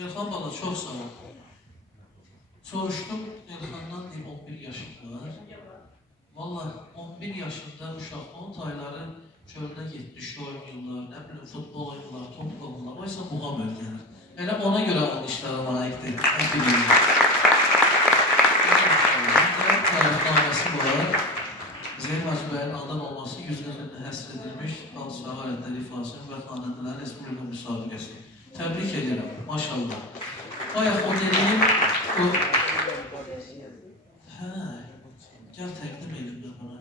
Elxan bala çox sağ ol. Soruşdum Elxandan, deyim 11 yaşım var. Valla 11 yaşında uşaq 10 ayları çöldə getdi, oynayırlar, nə bilim futbol oynayırlar, top qovurlar, oysa muğam öyrənir. Elə ona görə onun işlərə layiqdir. Tarixnaməsi var. Zeyn Hacı bəyin adın olması 100 ilində həsr edilmiş Qalçağı Alətlər İfasının və Xanədələrin Respublika müsabiqəsi. Təbrik edirəm, maşallah. Bayaq o dediyim, o... Hə, gəl təqdim edin də bana.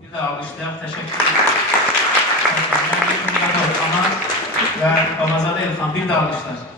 Bir də alqışlayaq, təşəkkür ederim. Və Ramazan Elxan bir də alqışlar.